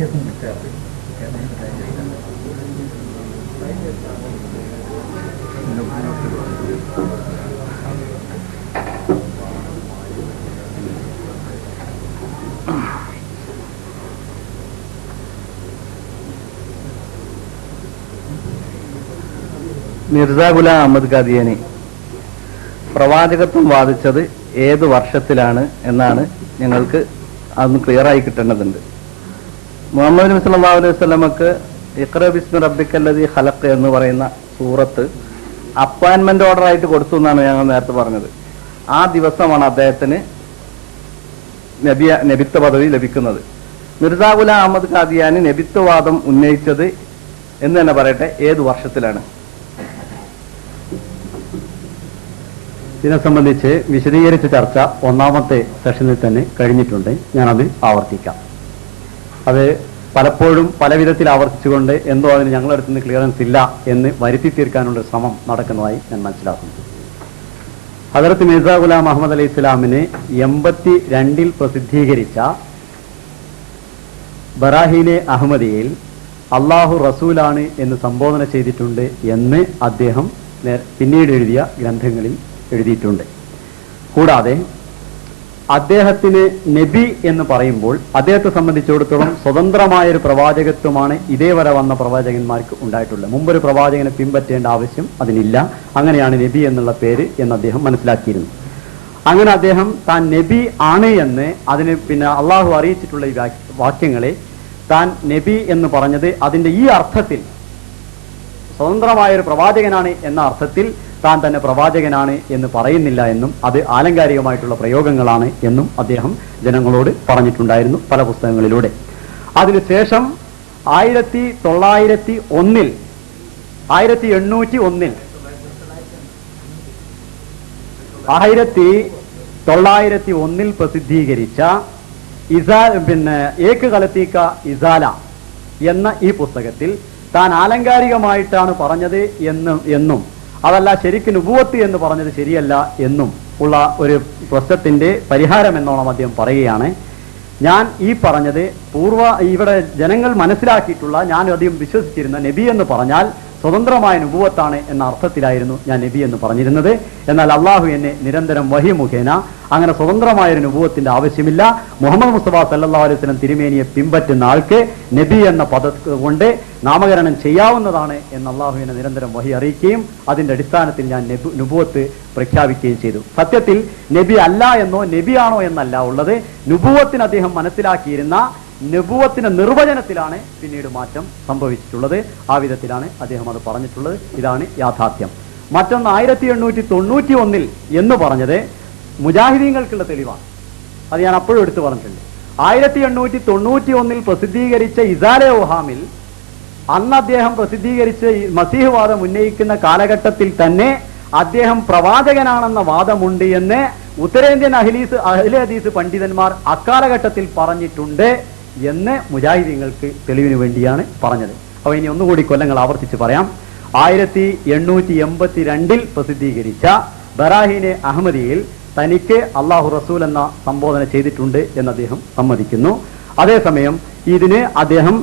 മിർസ ഗുലാം അഹമ്മദ് ഖാദിയാനി പ്രവാചകത്വം വാദിച്ചത് ഏത് വർഷത്തിലാണ് എന്നാണ് ഞങ്ങൾക്ക് അതൊന്ന് ക്ലിയർ ആയി കിട്ടേണ്ടതുണ്ട്. മുഹമ്മദ് നബി സല്ലല്ലാഹു അലൈഹി വസല്ലമക്ക് ഇഖ്റ ബിസ്മി റബ്ബിക്കല്ലദീ ഖലഖ് എന്ന് പറയുന്ന സൂറത്ത് അപ്പോയിന്റ്മെന്റ് ഓർഡർ ആയിട്ട് കൊടുത്തു എന്നാണ് ഞങ്ങൾ നേരത്തെ പറഞ്ഞത്. ആ ദിവസമാണ് അദ്ദേഹത്തിന് നബിത്വ പദവി ലഭിക്കുന്നത്. മിർസ ഗുലാം അഹമ്മദ് ഖാദിയാനി നബിത്വവാദം ഉന്നയിച്ചത് എന്ന് തന്നെ പറയട്ടെ, ഏത് വർഷത്തിലാണ്? ഇതിനെ സംബന്ധിച്ച് വിശദീകരിച്ച ചർച്ച ഒന്നാമത്തെ സെഷനിൽ തന്നെ കഴിഞ്ഞിട്ടുണ്ട്. ഞാനത് ആവർത്തിക്കാം. അത് പലപ്പോഴും പല വിധത്തിൽ ആവർത്തിച്ചുകൊണ്ട് എന്തോ അതിന് ഞങ്ങളുടെ അടുത്ത് നിന്ന് ക്ലിയറൻസ് ഇല്ല എന്ന് വരുത്തി തീർക്കാനുള്ള ശ്രമം നടക്കുന്നതായി ഞാൻ മനസ്സിലാക്കുന്നു. ഹദരത്ത് മിർസ ഗുലാം അഹമ്മദ് അലൈഹി ഇസ്ലാമിന് 82 പ്രസിദ്ധീകരിച്ച ബറാഹീനെ അഹമ്മദിയിൽ അള്ളാഹു റസൂലാണ് എന്ന് സംബോധന ചെയ്തിട്ടുണ്ട് എന്ന് അദ്ദേഹം പിന്നീട് എഴുതിയ ഗ്രന്ഥങ്ങളിൽ എഴുതിയിട്ടുണ്ട്. കൂടാതെ അദ്ദേഹത്തിന് നബി എന്ന് പറയുമ്പോൾ അദ്ദേഹത്തെ സംബന്ധിച്ചിടത്തോളം സ്വതന്ത്രമായൊരു പ്രവാചകത്വമാണ് ഇതേവരെ വന്ന പ്രവാചകന്മാർക്ക് ഉണ്ടായിട്ടുള്ളത്. മുമ്പൊരു പ്രവാചകനെ പിൻപറ്റേണ്ട ആവശ്യം അതിനില്ല. അങ്ങനെയാണ് നബി എന്നുള്ള പേര് എന്ന് അദ്ദേഹം മനസ്സിലാക്കിയിരുന്നു. അങ്ങനെ അദ്ദേഹം താൻ നബി ആണ് എന്ന് അതിന് പിന്നെ അള്ളാഹു അറിയിച്ചിട്ടുള്ള ഈ വാക്യങ്ങളെ താൻ നബി എന്ന് പറഞ്ഞത് അതിന്റെ ഈ അർത്ഥത്തിൽ സ്വതന്ത്രമായൊരു പ്രവാചകനാണ് എന്ന അർത്ഥത്തിൽ താൻ തന്നെ പ്രവാചകനാണ് എന്ന് പറയുന്നില്ല എന്നും അത് ആലങ്കാരികമായിട്ടുള്ള പ്രയോഗങ്ങളാണ് എന്നും അദ്ദേഹം ജനങ്ങളോട് പറഞ്ഞിട്ടുണ്ടായിരുന്നു പല പുസ്തകങ്ങളിലൂടെ. അതിനുശേഷം 1901 പ്രസിദ്ധീകരിച്ച ഏക്ക് കളത്തീക്ക ഇസാല എന്ന ഈ പുസ്തകത്തിൽ താൻ ആലങ്കാരികമായിട്ടാണ് പറഞ്ഞത് എന്നും അതല്ല ശരിക്കും നുബുവത്ത് എന്ന് പറഞ്ഞത് ശരിയല്ല എന്നും ഉള്ള ഒരു പ്രശ്നത്തിന്റെ പരിഹാരം എന്നോണം അദ്ദേഹം പറയുകയാണ്. ഞാൻ ഈ പറഞ്ഞത് ഇവിടെ ജനങ്ങൾ മനസ്സിലാക്കിയിട്ടുള്ള, ഞാൻ അധികം വിശ്വസിച്ചിരുന്ന നബി എന്ന് പറഞ്ഞാൽ സ്വതന്ത്രമായ നുബുവത്താണ് എന്ന അർത്ഥത്തിലായിരുന്നു ഞാൻ നബി എന്ന് പറഞ്ഞിരുന്നത്. എന്നാൽ അള്ളാഹു എന്നെ നിരന്തരം വഹി മുഖേന അങ്ങനെ സ്വതന്ത്രമായൊരു നുബുവത്തിന്റെ ആവശ്യമില്ല, മുഹമ്മദ് മുസ്തഫ സല്ലല്ലാഹു അലൈഹി വസല്ലം തിരുമേനിയെ പിൻപറ്റുന്ന ആൾക്ക് നബി എന്ന പദം കൊണ്ട് നാമകരണം ചെയ്യാവുന്നതാണ് എന്ന് അള്ളാഹു എന്നെ നിരന്തരം വഹി അറിയിക്കുകയും അതിന്റെ അടിസ്ഥാനത്തിൽ ഞാൻ നുബുവത്ത് പ്രഖ്യാപിക്കുകയും ചെയ്തു. സത്യത്തിൽ നബി അല്ല എന്നോ നബിയാണോ എന്നല്ല ഉള്ളത്, നുബുവത്തിന് അദ്ദേഹം മനസ്സിലാക്കിയിരുന്ന നബുവത്തിന്റെ നിർവചനത്തിലാണ് പിന്നീട് മാറ്റം സംഭവിച്ചിട്ടുള്ളത്. ആ വിധത്തിലാണ് അദ്ദേഹം അത് പറഞ്ഞിട്ടുള്ളത്. ഇതാണ് യാഥാർത്ഥ്യം. മറ്റൊന്ന് 1891 എന്ന് പറഞ്ഞത് മുജാഹിദീങ്ങൾക്കുള്ള തെളിവാണ്. അത് ഞാൻ അപ്പോഴും എടുത്തു പറഞ്ഞിട്ടുണ്ട്. 1891 പ്രസിദ്ധീകരിച്ച ഇസാലെ ഒഹാമിൽ അന്ന് അദ്ദേഹം പ്രസിദ്ധീകരിച്ച് മസീഹ് വാദം ഉന്നയിക്കുന്ന കാലഘട്ടത്തിൽ തന്നെ അദ്ദേഹം പ്രവാചകനാണെന്ന വാദമുണ്ട് എന്ന് ഉത്തരേന്ത്യൻ അഹ്ലെ ഹദീസ് പണ്ഡിതന്മാർ അക്കാലഘട്ടത്തിൽ പറഞ്ഞിട്ടുണ്ട് എന്ന് മുജാഹിദീങ്ങൾക്ക് തെളിവിന് വേണ്ടിയാണ് പറഞ്ഞത്. അപ്പൊ ഇനി ഒന്നുകൂടി കൊല്ലങ്ങൾ ആവർത്തിച്ച് പറയാം. 1882 പ്രസിദ്ധീകരിച്ച ബറാഹീനെ അഹമ്മദിയിൽ തനിക്ക് അള്ളാഹു റസൂൽ എന്ന സംബോധന ചെയ്തിട്ടുണ്ട് എന്ന് അദ്ദേഹം സമ്മതിക്കുന്നു. അതേസമയം ഇതിന് അദ്ദേഹം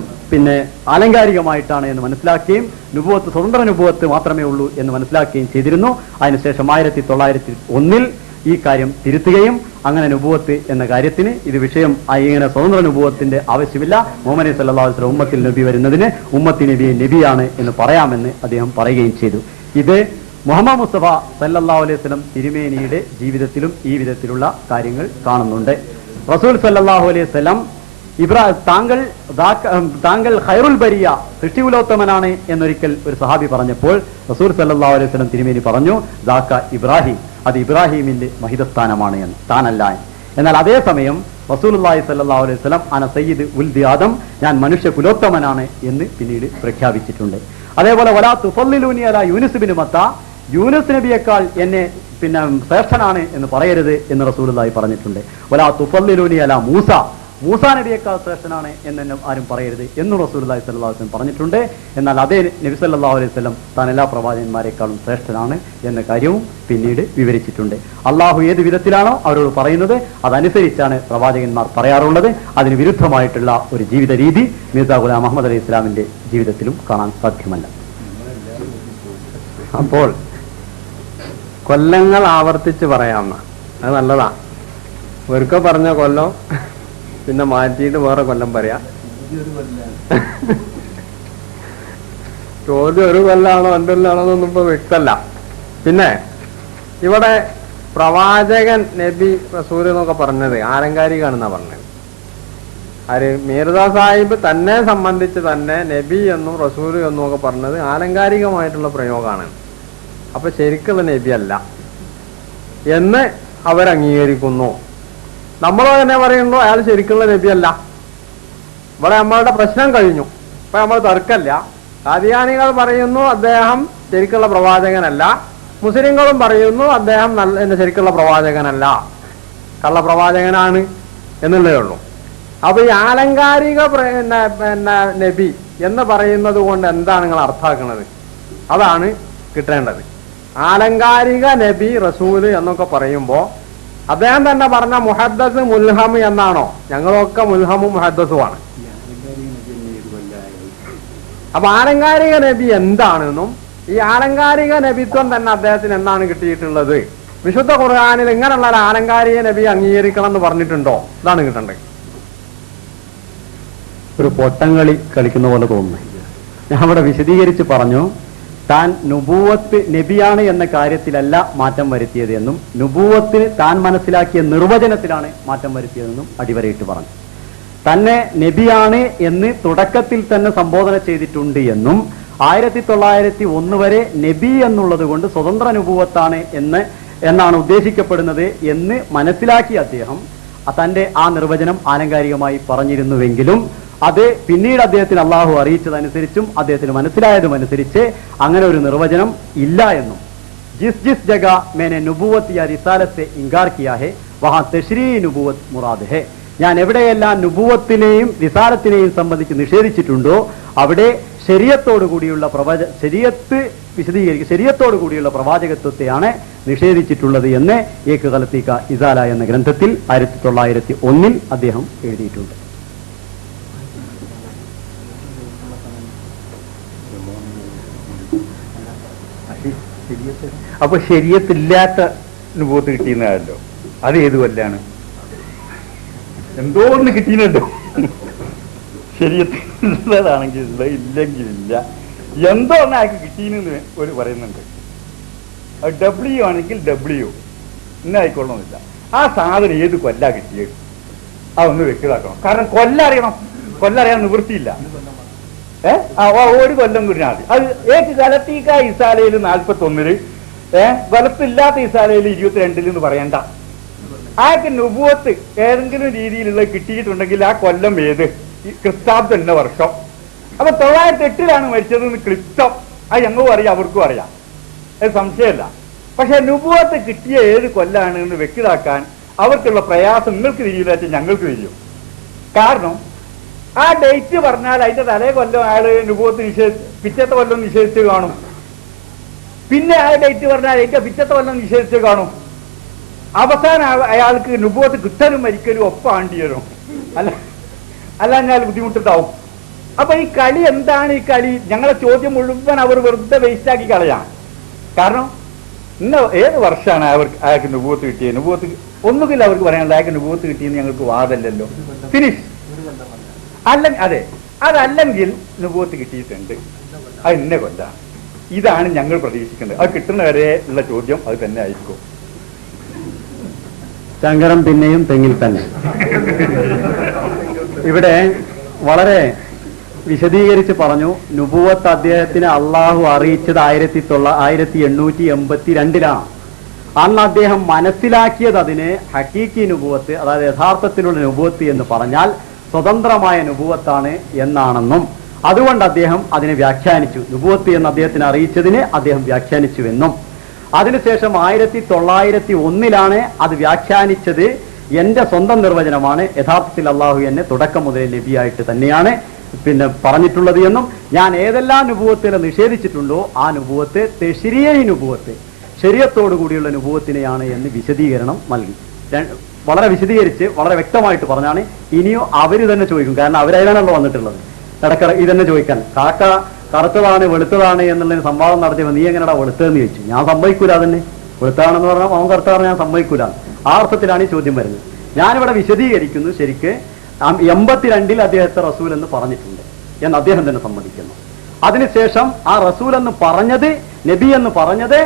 ആലങ്കാരികമായിട്ടാണ് എന്ന് മനസ്സിലാക്കുകയും നുബുവത്ത് സ്വതന്ത്ര നുബുവത്ത് മാത്രമേ ഉള്ളൂ എന്ന് മനസ്സിലാക്കുകയും ചെയ്തിരുന്നു. അതിനുശേഷം 1901 ഈ കാര്യം തിരുത്തുകയും അങ്ങനെ നുബുവത്ത് എന്ന കാര്യത്തിന് ഇത് വിഷയം ഇങ്ങനെ സ്വതന്ത്ര നുബുവത്തിന്റെ ആവശ്യമില്ല, മുഹമ്മദ് സല്ലല്ലാഹു അലൈഹി വസല്ലം ഉമ്മത്തിൽ നബി വരുന്നതിന് ഉമ്മത്തി നബിയെ നബിയാണ് എന്ന് പറയാമെന്ന് അദ്ദേഹം പറയുകയും ചെയ്തു. ഇത് മുഹമ്മദ് മുസ്തഫ സല്ലല്ലാഹു അലൈഹി വസല്ലം തിരുമേനിയുടെ ജീവിതത്തിലും ഈ വിധത്തിലുള്ള കാര്യങ്ങൾ കാണുന്നുണ്ട്. റസൂൽ സല്ലല്ലാഹു അലൈഹി വസല്ലം താങ്കൾ ഖൈറുൽ ബരിയ സൃഷ്ടികുലോത്തമനാണ് എന്നൊരിക്കൽ ഒരു സഹാബി പറഞ്ഞപ്പോൾ റസൂൽ സല്ലല്ലാഹു അലൈഹി വസല്ലം തിരുമേനി പറഞ്ഞു, ദാക്ക ഇബ്രാഹിം, അത് ഇബ്രാഹിമിന്റെ മഹിതസ്ഥാനമാണ് എന്ന്, താനല്ല. എന്നാൽ അതേസമയം റസൂലുള്ളാഹി സ്വല്ലല്ലാഹു അലൈഹി വസല്ലം അന സയ്യിദ് ഉൽദി ആദം, ഞാൻ മനുഷ്യ കുലോത്തമനാണ് എന്ന് പിന്നീട് പ്രഖ്യാപിച്ചിട്ടുണ്ട്. അതേപോലെ വലാ തുഫല്ലിലൂനി അലാ യൂനുസ് ബിൻ മത്ത, യൂനുസ് നബിയേക്കാൾ എന്നെ ശ്രേഷ്ഠനാണ് എന്ന് പറയരുത് എന്ന് റസൂലുള്ളാഹി പറഞ്ഞിട്ടുണ്ട്. വലാ തുഫല്ലിലൂനി അലാ മൂസ, മൂസാ നബിയേക്കാൾ ശ്രേഷ്ഠനാണ് എന്ന് ആരും പറയരുത് എന്ന് റസൂലുള്ളാഹി സ്വല്ലല്ലാഹു അലൈഹി വസല്ലം പറഞ്ഞിട്ടുണ്ട്. എന്നാൽ അതേ നബി സല്ലല്ലാഹു അലൈഹി വസല്ലം താൻ എല്ലാ പ്രവാചകന്മാരെക്കാളും ശ്രേഷ്ഠനാണ് എന്ന കാര്യവും പിന്നീട് വിവരിച്ചിട്ടുണ്ട്. അള്ളാഹു ഏത് വിധത്തിലാണോ അവരോട് പറയുന്നത് അതനുസരിച്ചാണ് പ്രവാചകന്മാർ പറയാറുള്ളത്. അതിന് വിരുദ്ധമായിട്ടുള്ള ഒരു ജീവിത രീതി മിർസാ ഗുലാം മുഹമ്മദ് അലൈഹി ഇസ്ലാമിന്റെ ജീവിതത്തിലും കാണാൻ സാധ്യമല്ല. അപ്പോൾ കൊല്ലങ്ങൾ ആവർത്തിച്ച് പറയാമെന്ന അത് നല്ലതാ. ഒരിക്കൽ പറഞ്ഞ കൊല്ലം പിന്നെ മാറ്റിയിട്ട് വേറെ കൊല്ലം പറയാം. ചോദ്യം ഒരു കൊല്ലാണോ രണ്ടൊല്ലാണോ എന്നൊന്നും ഇപ്പൊ വ്യക്തമല്ല. പിന്നെ ഇവിടെ പ്രവാചകൻ നബി റസൂൽ എന്നൊക്കെ പറഞ്ഞത് ആലങ്കാരികാണെന്നാ പറഞ്ഞത്. ആര് മിർസാ സാഹിബ് തന്നെ സംബന്ധിച്ച് തന്നെ നബി എന്നും റസൂൽ എന്നും ഒക്കെ പറഞ്ഞത് ആലങ്കാരികമായിട്ടുള്ള പ്രയോഗമാണ്. അപ്പൊ ശരിക്കുള്ള നബി അല്ല എന്ന് അവരംഗീകരിക്കുന്നു. നമ്മൾ തന്നെ പറയുന്നു അയാൾ ശരിക്കുള്ള നബി അല്ല. ഇവിടെ നമ്മളുടെ പ്രശ്നം കഴിഞ്ഞു. ഇപ്പൊ നമ്മൾ തർക്കല്ല. ഖാദിയാനികൾ പറയുന്നു അദ്ദേഹം ശരിക്കുള്ള പ്രവാചകനല്ല, മുസ്ലിങ്ങളും പറയുന്നു അദ്ദേഹം ശരിക്കുള്ള പ്രവാചകനല്ല, കള്ളപ്രവാചകനാണ് എന്നുള്ളതേ ഉള്ളൂ. അപ്പൊ ഈ ആലങ്കാരിക നബി എന്ന് പറയുന്നത് കൊണ്ട് എന്താണ് നിങ്ങൾ അർത്ഥാക്കുന്നത്? അതാണ് കിട്ടേണ്ടത്. ആലങ്കാരിക നബി റസൂല് എന്നൊക്കെ പറയുമ്പോ അദ്ദേഹം തന്നെ പറഞ്ഞ മുഹദ്ദസ് മുൽഹം എന്നാണോ? ഞങ്ങളൊക്കെ മുൽഹമും മുഹദ്ദസുമാണ്. അപ്പൊ ആലങ്കാരിക നബി എന്താണെന്നും ഈ ആലങ്കാരിക നബിത്വം തന്നെ അദ്ദേഹത്തിന് എന്നാണ് കിട്ടിയിട്ടുള്ളത്? വിശുദ്ധ ഖുർആനിൽ ഇങ്ങനെയുള്ള ഒരു ആലങ്കാരിക നബി അംഗീകരിക്കണം എന്ന് പറഞ്ഞിട്ടുണ്ടോ? ഇതാണ് കിട്ടേണ്ടത്. ഒരു പൊട്ടംകളി കളിക്കുന്ന പോലെ തോന്നുന്നു. ഞാൻ അവിടെ വിശദീകരിച്ച് പറഞ്ഞു, താൻ നുബൂവത്ത് നബിയാണ് എന്ന കാര്യത്തിലല്ല മാറ്റം വരുത്തിയത് എന്നും നുബൂവത്തിന് താൻ മനസ്സിലാക്കിയ നിർവചനത്തിലാണ് മാറ്റം വരുത്തിയതെന്നും അടിവരയിട്ട് പറഞ്ഞു. തന്നെ നബിയാണ് എന്ന് തുടക്കത്തിൽ തന്നെ സംബോധന ചെയ്തിട്ടുണ്ട് എന്നും 1901 വരെ നബി എന്നുള്ളത് കൊണ്ട് സ്വതന്ത്ര നുബൂവത്താണ് എന്നാണ് ഉദ്ദേശിക്കപ്പെടുന്നത് എന്ന് മനസ്സിലാക്കിയ അദ്ദേഹം തന്റെ ആ നിർവചനം ആലങ്കാരികമായി പറഞ്ഞിരുന്നുവെങ്കിലും അത് പിന്നീട് അദ്ദേഹത്തിന് അള്ളാഹു അറിയിച്ചതനുസരിച്ചും അദ്ദേഹത്തിന് മനസ്സിലായതുമനുസരിച്ച് അങ്ങനെ ഒരു നിർവചനം ഇല്ല എന്നും ജിസ് ജഗ മേനെ നുബൂവത്ത് യാ റിസാലത്തെ ഇൻകാർ കിയാ ഹെ വഹാ തശ്രീ നുബൂവത്ത് മുറാദ് ഹെ. ഞാൻ എവിടെയെല്ലാം നുബൂവത്തിനെയും റിസാലത്തിനെയും സംബന്ധിച്ച് നിഷേധിച്ചിട്ടുണ്ടോ അവിടെ ശരീഅത്തോടു കൂടിയുള്ള ശരീഅത്തോടു പ്രവാചകത്വത്തെയാണ് നിഷേധിച്ചിട്ടുള്ളത് എന്ന് ഏക് ഗലത്തീക ഇസാല എന്ന ഗ്രന്ഥത്തിൽ 1901 അദ്ദേഹം എഴുതിയിട്ടുണ്ട്. അപ്പൊ ശരീഅത്തില്ലാത്ത നുബൂവത്ത് കിട്ടിയെന്നല്ലോ, അത് ഏത് കൊല്ലാണ്? എന്തോ ഒന്ന് കിട്ടിയിട്ടുണ്ടോ? ശരീഅത്തിലുള്ളതാണെങ്കിൽ ഇല്ലെങ്കിൽ ഇല്ല, എന്തോ ഒന്ന് ആൾക്ക് കിട്ടിയെന്ന് ഒരു പറയുന്നുണ്ട്. അത് ഡബ്ല്യു ആണെങ്കിൽ ഡബ്ല്യു ഇന്ന ആയിക്കൊള്ളണമെന്നില്ല. ആ സാധനം ഏത് കൊല്ലാ കിട്ടിയത് അതൊന്ന് വ്യക്തമാക്കണം. കാരണം കൊല്ലറിയാൻ നിവൃത്തിയില്ല. ഒരു കൊല്ലം കുറിഞ്ഞാൽ മതി. അത് ഏക്ക് ഗലത്തീക ഇസാലയിൽ 41, ഗലത്തില്ലാത്ത ഇസാലയിൽ 22 എന്ന് പറയണ്ട. ആൾക്ക് നുബുവത്ത് ഏതെങ്കിലും രീതിയിലുള്ള കിട്ടിയിട്ടുണ്ടെങ്കിൽ ആ കൊല്ലം ഏത്? ക്രിസ്താബ്ദം എന്ന വർഷം. അപ്പൊ 908 മരിച്ചതെന്ന് ക്ലിപ്തം അത് ഞങ്ങളും അറിയാം, അവർക്കും അറിയാം, അത് സംശയമല്ല. പക്ഷെ നുബുവത്ത് കിട്ടിയ ഏത് കൊല്ലാണ് എന്ന് വ്യക്തമാക്കാൻ അവർക്കുള്ള പ്രയാസം നിങ്ങൾക്ക് തിരിയില്ല, ഞങ്ങൾക്ക് തിരിയും. കാരണം ആ ഡേറ്റ് പറഞ്ഞാൽ അതിന്റെ തലേ കൊല്ലം അയാള് നുബുവത്ത് പിറ്റത്തെ കൊല്ലം നിഷേധിച്ച് കാണും. പിന്നെ ആ ഡേറ്റ് പറഞ്ഞാൽ അതിന്റെ പിറ്റത്തെ കൊല്ലം നിഷേധിച്ച് കാണും. അവസാനം അയാൾക്ക് നുബുവത്ത് കിട്ടലും മരിക്കലും ഒപ്പാണ്ടി വരും. അല്ല ഞാൻ ബുദ്ധിമുട്ടുണ്ടാവും. അപ്പൊ ഈ കളി എന്താണ്? ഈ കളി ഞങ്ങളെ ചോദ്യം മുഴുവൻ അവർ വെറുതെ വേസ്റ്റാക്കി കളയാം. കാരണം ഏത് വർഷമാണ് അയാൾക്ക് നുബുവത്ത് കിട്ടിയത്? നുബുവത്ത് ഒന്നുകിൽ അവർക്ക് പറയാനുള്ള അയാൾക്ക് നുബുവത്ത് കിട്ടിയെന്ന് ഞങ്ങൾക്ക് വാദമല്ലല്ലോ. ഫിനിഷ് അതെ, അതല്ലെങ്കിൽ നുബുവത്ത് കിട്ടിയിട്ടുണ്ട്, അത് ഇന്ന കൊല്ലാണ്. ഇതാണ് ഞങ്ങൾ പ്രതീക്ഷിക്കുന്നത്. അത് കിട്ടുന്നവരെ ഉള്ള ചോദ്യം അത് തന്നെ ആയിരിക്കും. ശങ്കരം പിന്നെയും തെങ്ങിൽ തന്നെ. ഇവിടെ വളരെ വിശദീകരിച്ച് പറഞ്ഞു. നുബുവത്ത് അദ്ദേഹത്തിന് അള്ളാഹു അറിയിച്ചത് 1882 അന്ന് അദ്ദേഹം മനസ്സിലാക്കിയത് അതിന് ഹക്കീക്കി നുബുവത്ത്, അതായത് യഥാർത്ഥത്തിലുള്ള നുബുവത്ത് എന്ന് പറഞ്ഞാൽ സ്വതന്ത്രമായ നുബുവത്താണ് എന്നാണെന്നും അതുകൊണ്ട് അദ്ദേഹം അതിനെ വ്യാഖ്യാനിച്ചു. നുബുവത്ത് എന്ന് അദ്ദേഹത്തിന് അറിയിച്ചതിനെ അദ്ദേഹം വ്യാഖ്യാനിച്ചുവെന്നും അതിനുശേഷം 1901 അത് വ്യാഖ്യാനിച്ചത് എന്റെ സ്വന്തം നിർവചനമാണ്. യഥാർത്ഥത്തിൽ അള്ളാഹു എന്നെ തുടക്കം മുതലേ നബിയായിട്ട് തന്നെയാണ് പറഞ്ഞിട്ടുള്ളത് എന്നും ഞാൻ ഏതെല്ലാം നുബുവത്തിനെ നിഷേധിച്ചിട്ടുണ്ടോ ആ നുബുവത്ത് തെശ്രീഈ നുബുവത്ത്, ശരീഅത്തോടു കൂടിയുള്ള നുബുവത്തിനെയാണ് എന്ന് വിശദീകരണം നൽകി. വളരെ വിശദീകരിച്ച് വളരെ വ്യക്തമായിട്ട് പറഞ്ഞാണ്. ഇനിയും അവര് തന്നെ ചോദിക്കും, കാരണം അവരതിലാണല്ലോ വന്നിട്ടുള്ളത്. ഇടയ്ക്ക് ഇതന്നെ ചോദിക്കാൻ, കാക്ക കറുത്തതാണ് വെളുത്തതാണ് എന്നുള്ളതിന് സംവാദം നടത്തിയപ്പോൾ നീ എങ്ങനെയാ വെളുത്തതെന്ന് ചോദിച്ചു. ഞാൻ സമ്മതിക്കൂല, അതന്നെ വെളുത്താണെന്ന് പറഞ്ഞാൽ അവൻ കറുത്തതാണ്, ഞാൻ സമ്മതിക്കൂല. ആ അർത്ഥത്തിലാണ് ഈ ചോദ്യം വരുന്നത്. ഞാനിവിടെ വിശദീകരിക്കുന്നു. ശരിക്ക് 82 അദ്ദേഹത്തെ റസൂൽ എന്ന് പറഞ്ഞിട്ടുണ്ട് എന്ന് അദ്ദേഹം തന്നെ സമ്മതിക്കുന്നു. അതിനുശേഷം ആ റസൂൽ എന്ന് പറഞ്ഞത്, നബി എന്ന് പറഞ്ഞത്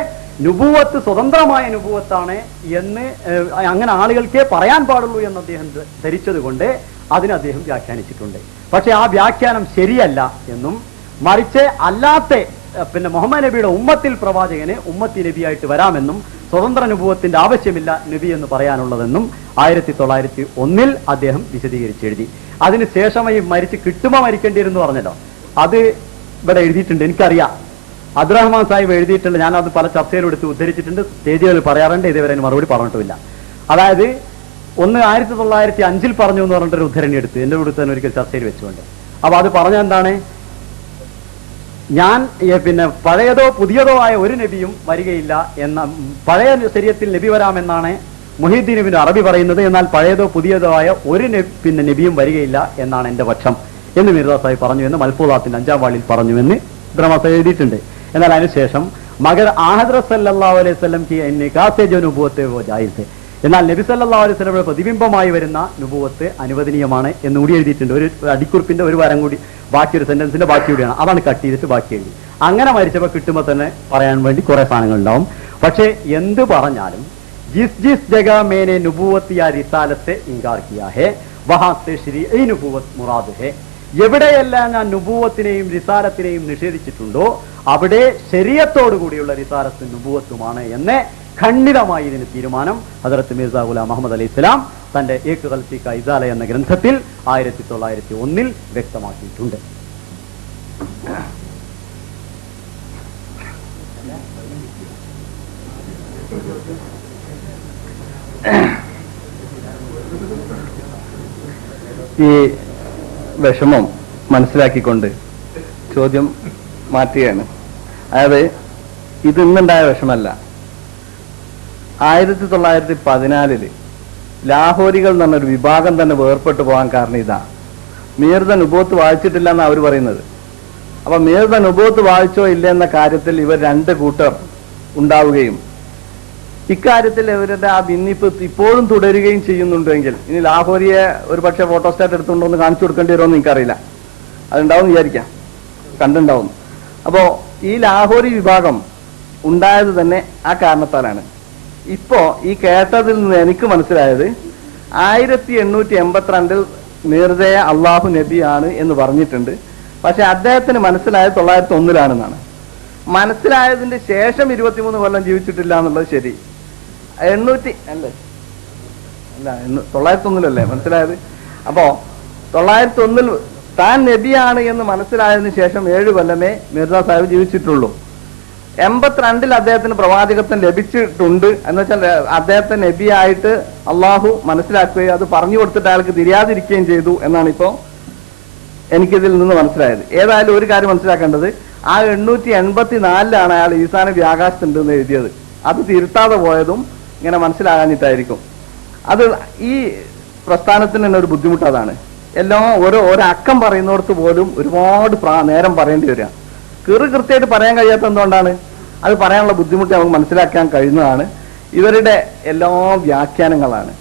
നുബുവത്ത് സ്വതന്ത്രമായ നുബുവത്താണ് എന്ന് അങ്ങനെ ആളുകൾക്കേ പറയാൻ പാടുള്ളൂ എന്ന് അദ്ദേഹം ധരിച്ചത് കൊണ്ട് അതിന് അദ്ദേഹം വ്യാഖ്യാനിച്ചിട്ടുണ്ട്. പക്ഷെ ആ വ്യാഖ്യാനം ശരിയല്ല എന്നും, മറിച്ച് അല്ലാത്ത മുഹമ്മദ് നബിയുടെ ഉമ്മത്തിൽ പ്രവാചകന് ഉമ്മത്തി നബിയായിട്ട് വരാമെന്നും സ്വതന്ത്ര നുബുവത്തിന്റെ ആവശ്യമില്ല നബി എന്ന് പറയാനുള്ളതെന്നും 1901 അദ്ദേഹം വിശദീകരിച്ചെഴുതി. അതിനുശേഷം ഈ മരിച്ച് കിട്ടുമോ മരിക്കേണ്ടിയിരുന്നു പറഞ്ഞല്ലോ, അത് ഇവിടെ എഴുതിയിട്ടുണ്ട്. എനിക്കറിയാം, അബ്ദുറഹ്മാൻ സാഹിബ് എഴുതിയിട്ടുണ്ട്. ഞാൻ അത് പല ചർച്ചയിലും എടുത്ത് ഉദ്ധരിച്ചിട്ടുണ്ട്, സ്റ്റേജുകളിൽ പറയാറുണ്ട്. ഇതേവരെ അതിന് മറുപടി പറഞ്ഞിട്ടുമില്ല. അതായത് 1905 പറഞ്ഞു എന്ന് പറഞ്ഞിട്ടൊരു ഉദ്ധരണി എടുത്ത് എന്റെ കൂടെ തന്നെ ഒരിക്കൽ ചർച്ചയിൽ വെച്ചുകൊണ്ട്. അപ്പൊ അത് പറഞ്ഞ എന്താണ്, ഞാൻ പഴയതോ പുതിയതോ ആയ ഒരു നബിയും വരികയില്ല എന്ന, പഴയ ശരീഅത്തിൽ നബി വരാമെന്നാണ് മുഹീദ്ദീൻ ഇബ്നു അറബി പറയുന്നത്. എന്നാൽ പഴയതോ പുതിയതോ ആയ ഒരു നബിയും വരികയില്ല എന്നാണ് എന്റെ പക്ഷം എന്ന് മിർസാ സാഹിബ് പറഞ്ഞു എന്ന് മൽഫൂദാത്തിന്റെ 5-ാം വാളിൽ പറഞ്ഞു എന്ന് ഇബ്രാഹിം സാഹിബ് എഴുതിയിട്ടുണ്ട്. എന്നാൽ അതിനുശേഷം മഗർ ഹദ്റത്ത് സല്ലല്ലാഹു അലൈഹി വസല്ലം കി നികാസെ ജോ നുബുവത്തെ വോ ജായിസ്, എന്നാൽ നബി സല്ലല്ലാഹു അലൈഹി വസല്ലമയുടെ പ്രതിബിംബമായി വരുന്ന നുബുവത്ത് അനുവദനീയമാണ് എന്ന് കൂടി എഴുതിയിട്ടുണ്ട്. ഒരു അടിക്കുറിപ്പിന്റെ ഒരു വാരം കൂടി, ബാക്കി ഒരു സെന്റൻസിന്റെ ബാക്കി കൂടിയാണ്. അതാണ് കട്ട് ചെയ്തിട്ട് ബാക്കി എഴുതി. അങ്ങനെ മരിച്ചപ്പോൾ കിട്ടുമ്പോൾ തന്നെ പറയാൻ വേണ്ടി കുറെ സാധനങ്ങൾ ഉണ്ടാവും. പക്ഷെ എന്ത് പറഞ്ഞാലും ജിസ് ജഗ മേനെ നുബുവത്ത് യാ റിസാലത്തെ ഇൻകാർ കിയാ ഹേ വഹാ തശ്രീഈ നുബുവത്ത് മുറാദ് ഹേ, എവിടെയെല്ലാം ഞാൻ നുബുവത്തിനെയും റിസാലത്തിനെയും നിഷേധിച്ചിട്ടുണ്ടോ അവിടെ ശരീഅത്തോടു കൂടിയുള്ള റിസാലത്തും നുബുവത്തുമാണ് എന്ന് ഖണ്ഡിതമായി ഇതിന് തീരുമാനം ഹദ്റത്ത് മിർസാ ഗുലാം മുഹമ്മദ് അലൈഹിസ്സലാം തന്റെ ഏക് ഗൽത്തി കാ ഇസാല എന്ന ഗ്രന്ഥത്തിൽ 1901 വ്യക്തമാക്കിയിട്ടുണ്ട്. ഈ വിഷമം മനസ്സിലാക്കിക്കൊണ്ട് ചോദ്യം മാറ്റുകയാണ്. അതായത് ഇത് ഇന്നുണ്ടായ വിഷമല്ല. 1914 ലാഹോരികൾ എന്ന് പറഞ്ഞൊരു വിഭാഗം തന്നെ വേർപെട്ടു പോകാൻ കാരണം ഇതാ. മീർദ നുബൂവത്ത് വായിച്ചിട്ടില്ല എന്നാണ് അവർ പറയുന്നത്. അപ്പൊ മീർദ നുബൂവത്ത് വായിച്ചോ ഇല്ല എന്ന കാര്യത്തിൽ ഇവർ 2 കൂട്ടർ ഉണ്ടാവുകയും ഇക്കാര്യത്തിൽ ഇവരുടെ ആ ഭിന്നിപ്പ് ഇപ്പോഴും തുടരുകയും ചെയ്യുന്നുണ്ടെങ്കിൽ ഇനി ലാഹോരിയെ ഒരു പക്ഷേ ഫോട്ടോസ്റ്റാറ്റ് എടുത്തുകൊണ്ടോ ഒന്ന് കാണിച്ചു കൊടുക്കേണ്ടി വരുമോ എന്ന് എനിക്കറിയില്ല. അതുണ്ടാവും വിചാരിക്കാം, കണ്ടുണ്ടാവും. അപ്പോ ഈ ലാഹോരി വിഭാഗം ഉണ്ടായത് തന്നെ ആ കാരണത്താലാണ്. ഇപ്പോ ഈ കേട്ടതിൽ നിന്ന് എനിക്ക് മനസ്സിലായത് 1882 മീർദയെ അള്ളാഹു നബിയാണ് എന്ന് പറഞ്ഞിട്ടുണ്ട്. പക്ഷെ അദ്ദേഹത്തിന് മനസ്സിലായത് 1901 മനസ്സിലായതിന്റെ ശേഷം 23 കൊല്ലം ജീവിച്ചിട്ടില്ല എന്നുള്ളത് ശരി. 901 മനസ്സിലായത്. അപ്പോ 901 താൻ നബിയാണ് എന്ന് മനസ്സിലായതിനു ശേഷം 7 കൊല്ലമേ മിർസാ സാഹിബ് ജീവിച്ചിട്ടുള്ളൂ. 82 അദ്ദേഹത്തിന് പ്രവാചകത്വം ലഭിച്ചിട്ടുണ്ട് എന്ന് വെച്ചാൽ അദ്ദേഹത്തെ നബിയായിട്ട് അള്ളാഹു മനസ്സിലാക്കുകയും അത് പറഞ്ഞു കൊടുത്തിട്ട് അയാൾക്ക് തിരിയാതിരിക്കുകയും ചെയ്തു എന്നാണ് ഇപ്പോ എനിക്കിതിൽ നിന്ന് മനസ്സിലായത്. ഏതായാലും ഒരു കാര്യം മനസ്സിലാക്കേണ്ടത്, ആ 884 അയാൾ ഈസാ നബി ആകാശത്തുണ്ട് എന്ന് എഴുതിയത്. അത് തിരുത്താതെ പോയതും ഇങ്ങനെ മനസ്സിലാകാഞ്ഞിട്ടായിരിക്കും. അത് ഈ പ്രസ്ഥാനത്തിന് തന്നെ ഒരു ബുദ്ധിമുട്ട് അതാണ്. എല്ലാം ഓരോ അക്കം പറയുന്നിടത്ത് പോലും ഒരുപാട് നേരം പറയേണ്ടി വരിക. കൃത്യമായിട്ട് പറയാൻ കഴിയാത്ത എന്തുകൊണ്ടാണ്? അത് പറയാനുള്ള ബുദ്ധിമുട്ട് നമുക്ക് മനസ്സിലാക്കാൻ കഴിയുന്നതാണ്. ഇവരുടെ എല്ലാ വ്യാഖ്യാനങ്ങളാണ്.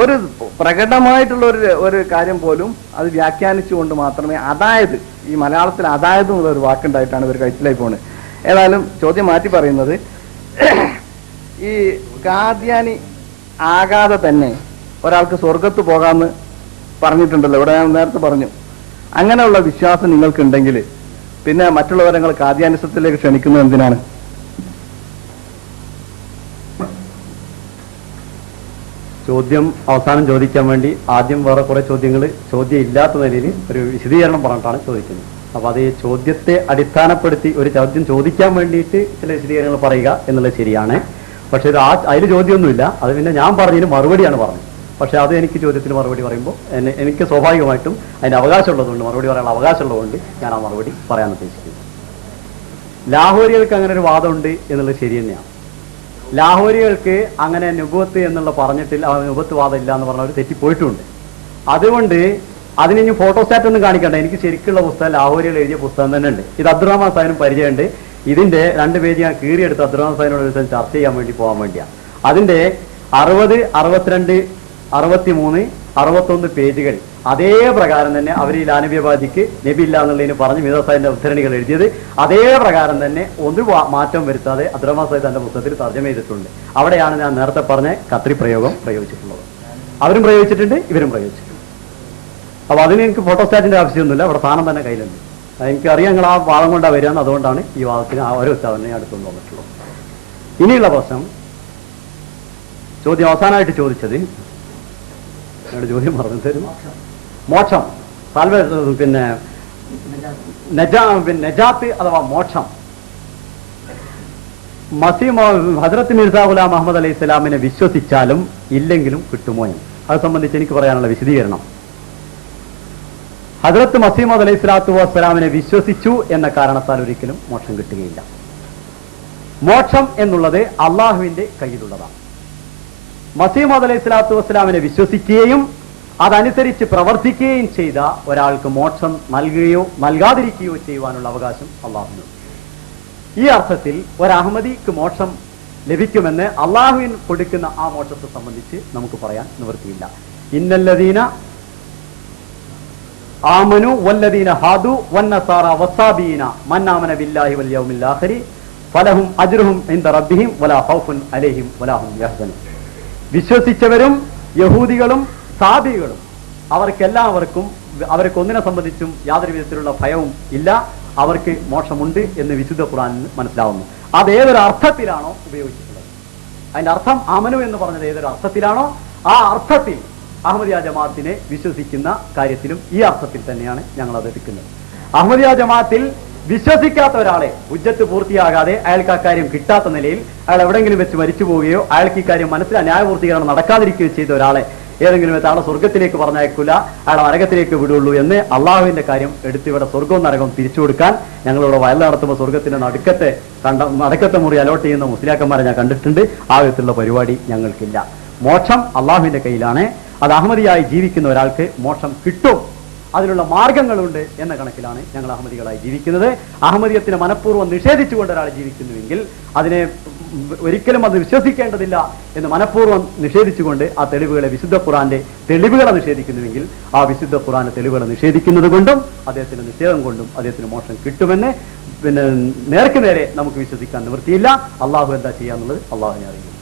ഒരു പ്രകടമായിട്ടുള്ള ഒരു കാര്യം പോലും അത് വ്യാഖ്യാനിച്ചുകൊണ്ട് മാത്രമേ, അതായത് ഈ മലയാളത്തിൽ അതായത് എന്നുള്ള ഒരു വാക്കുണ്ടായിട്ടാണ് ഇവർ കഴിച്ചിലായി പോകുന്നത്. ഏതായാലും ചോദ്യം മാറ്റി പറയുന്നത്, ഈ കാദ്യാനി ആകാതെ തന്നെ ഒരാൾക്ക് സ്വർഗത്ത് പോകാമെന്ന് പറഞ്ഞിട്ടുണ്ടല്ലോ, ഇവിടെ ഞാൻ നേരത്തെ പറഞ്ഞു. അങ്ങനെയുള്ള വിശ്വാസം നിങ്ങൾക്കുണ്ടെങ്കിൽ പിന്നെ മറ്റുള്ളവരെ നിങ്ങൾ കാദ്യാനിസത്തിലേക്ക് ക്ഷണിക്കുന്നത് എന്തിനാണ്? ചോദ്യം അവസാനം ചോദിക്കാൻ വേണ്ടി ആദ്യം വേറെ കുറെ ചോദ്യം ഇല്ലാത്ത നിലയിൽ ഒരു വിശദീകരണം പറഞ്ഞിട്ടാണ് ചോദിക്കുന്നത്. അപ്പൊ അത് ഈ ചോദ്യത്തെ അടിസ്ഥാനപ്പെടുത്തി ഒരു ചോദ്യം ചോദിക്കാൻ വേണ്ടിയിട്ട് ചില വിശദീകരണങ്ങൾ പറയുക എന്നുള്ളത് ശരിയാണ്. പക്ഷെ അതിൽ ചോദ്യമൊന്നുമില്ല. അത് പിന്നെ ഞാൻ പറഞ്ഞതിന് മറുപടിയാണ് പറഞ്ഞത്. പക്ഷേ അത് എനിക്ക് ചോദ്യത്തിന് മറുപടി പറയുമ്പോൾ എനിക്ക് സ്വാഭാവികമായിട്ടും അതിൻ്റെ അവകാശമുള്ളതുകൊണ്ട്, മറുപടി പറയാനുള്ള അവകാശമുള്ളതുകൊണ്ട് ഞാൻ ആ മറുപടി പറയാൻ ഉദ്ദേശിക്കുന്നു. ലാഹോരികൾക്ക് അങ്ങനെ ഒരു വാദമുണ്ട് എന്നുള്ളത് ശരി തന്നെയാണ്. ലാഹോരികൾക്ക് അങ്ങനെ നുബുവത്ത് എന്നുള്ള പറഞ്ഞിട്ടില്ല, നുബുവത്ത് വാദം ഇല്ല എന്ന് പറഞ്ഞവർ തെറ്റിപ്പോയിട്ടുണ്ട്. അതുകൊണ്ട് അതിന് ഫോട്ടോസ്റ്റാറ്റ് ഒന്നും കാണിക്കണ്ട. എനിക്ക് ശരിക്കുള്ള പുസ്തകം ലാഹോരികൾ എഴുതിയ പുസ്തകം തന്നെ ഉണ്ട്. ഇത് അബ്ദുറഹ്മാൻ സാഹിനും പരിചയമുണ്ട്. ഇതിന്റെ 2 പേജ് ഞാൻ കീറിയെടുത്ത് അബ്ദുറഹ്മാൻ സാഹിനോട് ഒരു ദിവസം ചർച്ച ചെയ്യാൻ വേണ്ടി പോകാൻ വേണ്ടിയാണ്. അതിന്റെ 60, 62, 63, 61 പേജുകൾ അതേ പ്രകാരം തന്നെ അവർ ഈ ലാനബിയബാദിക്ക് നബി ഇല്ല എന്നുള്ളതിന് പറഞ്ഞ് മീത സാഹിന്റെ ഉദ്ധരണികൾ എഴുതിയത് അതേ പ്രകാരം തന്നെ ഒരു മാറ്റം വരുത്താതെ അബ്ദുറഹ്മാൻ സാഹിബ് തന്റെ പുസ്തകത്തിൽ തർജ്ജമ ചെയ്തിട്ടുണ്ട്. അവിടെയാണ് ഞാൻ നേരത്തെ പറഞ്ഞ കത്രി പ്രയോഗം പ്രയോഗിച്ചിട്ടുള്ളത്. അവരും പ്രയോഗിച്ചിട്ടുണ്ട്, ഇവരും പ്രയോഗിച്ചിട്ടുണ്ട്. അപ്പൊ അതിന് എനിക്ക് ഫോട്ടോസ്റ്റാറ്റിന്റെ ആവശ്യമൊന്നുമില്ല. അവിടെ സ്ഥാനം തന്നെ കയ്യിലുണ്ട്. എനിക്കറിയാം നിങ്ങൾ ആ വാദം കൊണ്ടാണ് വരികയെന്ന്. അതുകൊണ്ടാണ് ഈ വാദത്തിന് ആ ഓരോ ഉസ്താദിനെ അടുത്തുകൊണ്ട് വന്നിട്ടുള്ളത്. ഇനിയുള്ള പ്രശ്നം, ചോദ്യം അവസാനമായിട്ട് ചോദിച്ചത്, എന്നോട് ചോദ്യം പറഞ്ഞു തരും. മോക്ഷം, പിന്നെ നജാത്ത് അഥവാ മോക്ഷം ഹദ്റത്ത് മിർസാ ഗുലാം മുഹമ്മദ് അലൈഹി സ്വലാമിനെ വിശ്വസിച്ചാലും ഇല്ലെങ്കിലും കിട്ടുമോ എന്ന് അത് സംബന്ധിച്ച് എനിക്ക് പറയാനുള്ള വിശദീകരണം. ഹദ്റത്ത് മസീഹ് അലൈഹി സ്വലാത്തു വസ്സലാമിനെ വിശ്വസിച്ചു എന്ന കാരണത്താൽ ഒരിക്കലും മോക്ഷം കിട്ടുകയില്ല. മോക്ഷം എന്നുള്ളത് അള്ളാഹുവിന്റെ കയ്യിലുള്ളതാണ്. മസീഹ് അലൈഹി സ്വലാത്തു വസ്സലാമിനെ വിശ്വസിക്കുകയും അതനുസരിച്ച് പ്രവർത്തിക്കുകയും ചെയ്ത ഒരാൾക്ക് മോക്ഷം നൽകുകയോ നൽകാതിരിക്കുകയോ ചെയ്യുവാനുള്ള അവകാശം അള്ളാഹുവിനുണ്ട്. ഈ അർത്ഥത്തിൽ ഒരഹമ്മദിക്ക് മോക്ഷം ലഭിക്കുമെന്ന് അള്ളാഹുവിന് കൊടുക്കുന്ന ആ മോക്ഷത്തെ സംബന്ധിച്ച് നമുക്ക് പറയാൻ നിവൃത്തിയില്ല. ഇന്നല്ലദീന ആമനു വല്ലദീന ഹാദു വന്നസാറ വസാബീന മൻ ആമന ബില്ലാഹി വൽ യൗമിൽ ആഖിരി ഫലഹും അജ്റുഹും ഇൻദ റബ്ബിഹിം വലാ ഖൗഫുൻ അലൈഹിം വലാ ഹും യഹ്സനൂൻ. വിശ്വസിച്ചവരും യഹൂദികളും സാബികളും അവർക്ക് ഒന്നിനെ സംബന്ധിച്ചും യാതൊരു വിധത്തിലുള്ള ഭയവും ഇല്ല. അവർക്ക് മോക്ഷമുണ്ട് എന്ന് വിശുദ്ധ ഖുർആനിൽ മനസ്സിലാവുന്നു. അത് ഏതൊരു അർത്ഥത്തിലാണോ ഉപയോഗിച്ചിട്ടുള്ളത്, അതിന്റെ അർത്ഥം ആമനു എന്ന് പറഞ്ഞത് ഏതൊരു അർത്ഥത്തിലാണോ ആ അർത്ഥത്തിൽ അഹമ്മദിയ ജമാഅത്തിനെ വിശ്വസിക്കുന്ന കാര്യത്തിലും ഈ അർത്ഥത്തിൽ തന്നെയാണ് ഞങ്ങൾ അത് എടുക്കുന്നത്. അഹമ്മദിയ ജമാഅത്തിൽ വിശ്വസിക്കാത്ത ഒരാളെ ഹുജ്ജത്ത് പൂർത്തിയാകാതെ അയാൾക്ക് ആ കാര്യം കിട്ടാത്ത നിലയിൽ അയാൾ എവിടെയെങ്കിലും വെച്ച് മരിച്ചു പോവുകയോ അയാൾക്ക് ഈ കാര്യം ന്യായപൂർത്തീകരണം നടക്കാതിരിക്കുകയോ ചെയ്ത ഒരാളെ ഏതെങ്കിലും വെച്ച് ആളെ സ്വർഗത്തിലേക്ക് പറഞ്ഞയക്കില്ല, അയാളെ നരകത്തിലേക്ക് വിടുള്ളൂ എന്ന് അള്ളാഹുവിന്റെ കാര്യം എടുത്തിവിടെ സ്വർഗവും നരകവും തിരിച്ചു കൊടുക്കാൻ ഞങ്ങളിവിടെ വയൽ നടത്തുമ്പോൾ സ്വർഗത്തിന്റെ നടുക്കത്തെ മുറി അലോട്ട് ചെയ്യുന്ന മുസ്ലിയാക്കന്മാരെ ഞാൻ കണ്ടിട്ടുണ്ട്. ആ വിധത്തിലുള്ള പരിപാടി ഞങ്ങൾക്കില്ല. മോക്ഷം അള്ളാഹുവിന്റെ കയ്യിലാണ്. അത് അഹമ്മദിയായി ജീവിക്കുന്ന ഒരാൾക്ക് മോക്ഷം കിട്ടും. അതിനുള്ള മാർഗങ്ങളുണ്ട് എന്ന കണക്കിലാണ് ഞങ്ങൾ അഹമ്മദികളായി ജീവിക്കുന്നത്. അഹമ്മദിയത്തിനെ മനഃപൂർവ്വം നിഷേധിച്ചുകൊണ്ട് ഒരാൾ ജീവിക്കുന്നുവെങ്കിൽ അതിനെ ഒരിക്കലും അത് വിശ്വസിക്കേണ്ടതില്ല എന്ന് മനഃപൂർവ്വം നിഷേധിച്ചുകൊണ്ട് ആ തെളിവുകളെ വിശുദ്ധ ഖുർആന്റെ തെളിവുകളെ നിഷേധിക്കുന്നുവെങ്കിൽ ആ വിശുദ്ധ ഖുർആന്റെ തെളിവുകളെ നിഷേധിക്കുന്നത് കൊണ്ടും അദ്ദേഹത്തിന്റെ നിഷേധം കൊണ്ടും അദ്ദേഹത്തിന് മോക്ഷം കിട്ടുമെന്ന് നേർക്ക് നേരെ നമുക്ക് വിശ്വസിക്കാൻ നിവൃത്തിയില്ല. അള്ളാഹു എന്താ ചെയ്യാന്നുള്ളത് അള്ളാഹുവിനെ അറിയുന്നു.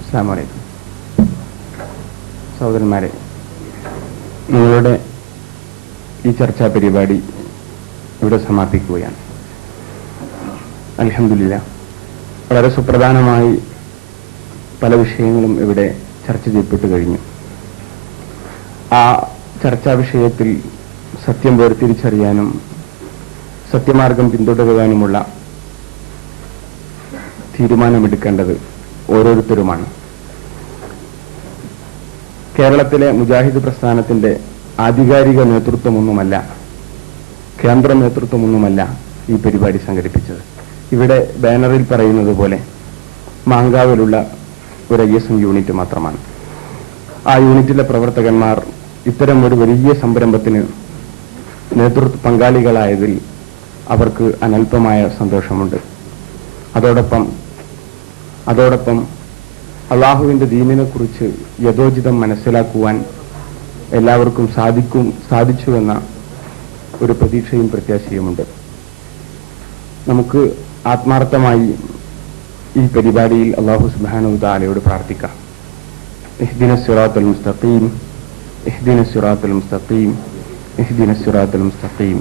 അസ്സലാമു അലൈക്കും. സഹോദരന്മാരെ, നിങ്ങളുടെ ഈ ചർച്ചാ പരിപാടി ഇവിടെ സമാപിക്കുകയാണ്. അൽഹംദുലില്ലാ, വളരെ സുപ്രധാനമായി പല വിഷയങ്ങളും ഇവിടെ ചർച്ച ചെയ്യപ്പെട്ടു കഴിഞ്ഞു. ആ ചർച്ചാ വിഷയത്തിൽ സത്യം വേർതിരിച്ചറിയാനും സത്യമാർഗം പിന്തുടരുവാനുമുള്ള തീരുമാനമെടുക്കേണ്ടത് ഓരോരുത്തരുമാണ്. കേരളത്തിലെ മുജാഹിദ് പ്രസ്ഥാനത്തിന്റെ ആധികാരിക നേതൃത്വമൊന്നുമല്ല, കേന്ദ്ര നേതൃത്വമൊന്നുമല്ല ഈ പരിപാടി സംഘടിപ്പിച്ചത്. ഇവിടെ ബാനറിൽ പറയുന്നത് പോലെ മാങ്കാവിലുള്ള ഒരു ISM യൂണിറ്റ് മാത്രമാണ്. ആ യൂണിറ്റിലെ പ്രവർത്തകന്മാർ ഇത്തരം ഒരു വലിയ സംരംഭത്തിന് നേതൃത്വ പങ്കാളികളായതിൽ അവർക്ക് അനൽപമായ സന്തോഷമുണ്ട്. അതോടൊപ്പം അള്ളാഹുവിന്റെ ദീനിനെ കുറിച്ച് യഥോചിതം മനസ്സിലാക്കുവാൻ എല്ലാവർക്കും സാധിച്ചുവെന്ന ഒരു പ്രതീക്ഷയും പ്രത്യാശയുമുണ്ട്. നമുക്ക് ആത്മാർത്ഥമായി ഈ പരിപാടിയിൽ അള്ളാഹു സുബ്ഹാനഹു വ തആലയോട് പ്രാർത്ഥിക്കാം. ഇഹ്ദിനസ് സിറാത്തൽ മുസ്തഖീം, ഇഹ്ദിനസ് സിറാത്തൽ മുസ്തഖീം, ഇഹ്ദിനസ് സിറാത്തൽ മുസ്തഖീം.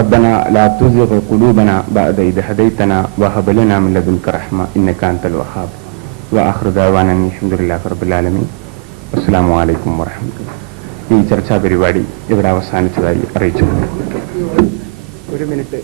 ربنا لا تزغ قلوبنا بعد إذ هديتنا وهب لنا من لدنك رحمة إنك أنت الوهاب. وآخر دعوانا الحمد لله رب العالمين. السلام عليكم ورحمة الله. ഈ ചർച്ചാ പരിപാടി ഇവിടെ അവസാനിച്ചതായി അറിയിച്ചു. ഒരു മിനിറ്റ്.